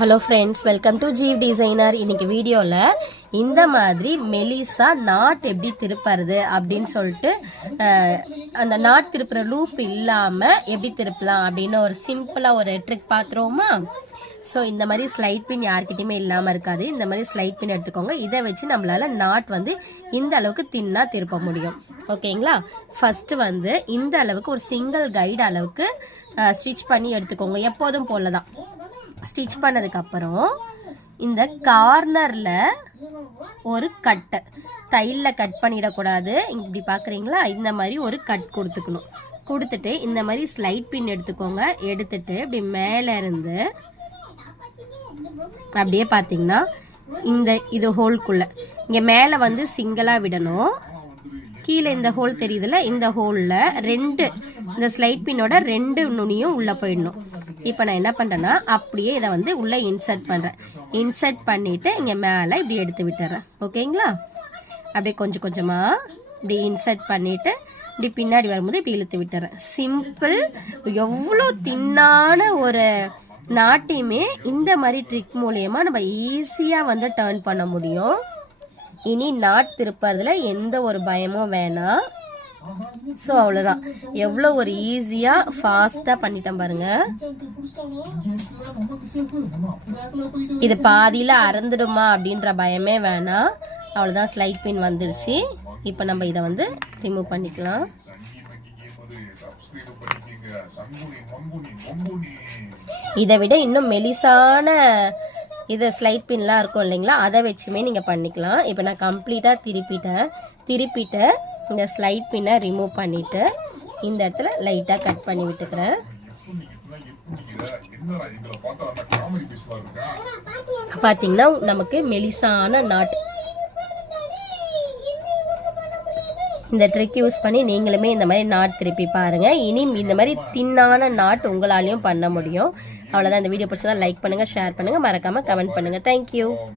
Hello friends, welcome to Jeev designer. இன்னைக்கு வீடியோவில் இந்த மாதிரி மெலிசா நாட் எப்படி திருப்புறது அப்படின்னு சொல்லிட்டு அந்த நாட் திருப்புற லூப் இல்லாமல் எப்படி திருப்பலாம் அப்படின்னு ஒரு சிம்பிளாக ஒரு ட்ரிக் பார்த்துருவோமா? ஸோ இந்த மாதிரி ஸ்லைட் பின் யார்கிட்டையுமே இல்லாமல் இருக்காது. இந்த மாதிரி ஸ்லைட் பின் எடுத்துக்கோங்க. இதை வச்சு நம்மளால நாட் வந்து இந்த அளவுக்கு தின்னா திருப்ப முடியும். ஓகேங்களா? ஃபஸ்ட்டு இந்த அளவுக்கு ஒரு சிங்கிள் கைடு அளவுக்கு ஸ்டிச் பண்ணி எடுத்துக்கோங்க. எப்போதும் போல தான் ஸ்டிச் பண்ணதுக்கப்புறம் இந்த கார்னரில் ஒரு கட்டு, தையலில் கட் பண்ணிடக்கூடாது. இப்படி பார்க்குறீங்களா? இந்த மாதிரி ஒரு கட் கொடுத்துட்டு இந்த மாதிரி ஸ்லைட் பின் எடுத்துக்கோங்க. எடுத்துட்டு இப்படி மேலே இருந்து அப்படியே பார்த்தீங்கன்னா இது ஹோல்குள்ளே இங்கே மேலே சிங்கிளாக விடணும். கீழே இந்த ஹோல் தெரியுதுல்ல, இந்த ஹோலில் இந்த ஸ்லைட் பின்னோட 2 நுனியும் உள்ளே போயிடணும். இப்போ நான் என்ன பண்ணுறேன்னா அப்படியே இதை உள்ளே இன்சர்ட் பண்ணுறேன். இன்சர்ட் பண்ணிவிட்டு இங்கே மேலே இப்படி எடுத்து விட்டுறேன். ஓகேங்களா? அப்படியே கொஞ்சம் கொஞ்சமாக இப்படி இன்சர்ட் பண்ணிவிட்டு இப்படி பின்னாடி வரும்போது இப்படி இழுத்து விட்டுறேன். சிம்பிள். எவ்வளோ தின்னான ஒரு நாட்டையுமே இந்த மாதிரி ட்ரிக் மூலயமா நம்ம ஈஸியாக டர்ன் பண்ண முடியும். இனி நாட் திருப்பறதுல எந்த ஒரு பயமும் வேணாம். ஸோ அவ்வளோதான். எவ்வளோ ஒரு ஈஸியாக ஃபாஸ்ட்டாக பண்ணிட்டேன் பாருங்க. இது பாதியில் அறந்துடுமா அப்படின்ற பயமே வேணாம். அவ்வளோதான், ஸ்லைட் பின் வந்துடுச்சு. இப்போ நம்ம இதை ரிமூவ் பண்ணிக்கலாம். இதை விட இன்னும் மெலிசான இது ஸ்லைட் பின்லாம் இருக்கும் இல்லைங்களா, அதை வச்சுமே நீங்கள் பண்ணிக்கலாம். இப்போ நான் கம்ப்ளீட்டாக திருப்பிட்டு இந்த ஸ்லைட் பின்னை ரிமூவ் பண்ணிவிட்டு இந்த இடத்துல லைட்டாக கட் பண்ணி விட்டுக்கிறேன். பார்த்தீங்கன்னா நமக்கு மெலிசான நாட். இந்த ட்ரிக் யூஸ் பண்ணி நீங்களுமே இந்த மாதிரி நாட் திருப்பி பாருங்கள். இனி இந்த மாதிரி தின்னான நாட் உங்களாலையும் பண்ண முடியும். அவ்வளோதான். இந்த வீடியோ பிடிச்சதா லைக் பண்ணுங்கள், ஷேர் பண்ணுங்கள், மறக்காமல் கமெண்ட் பண்ணுங்கள். தேங்க்யூ.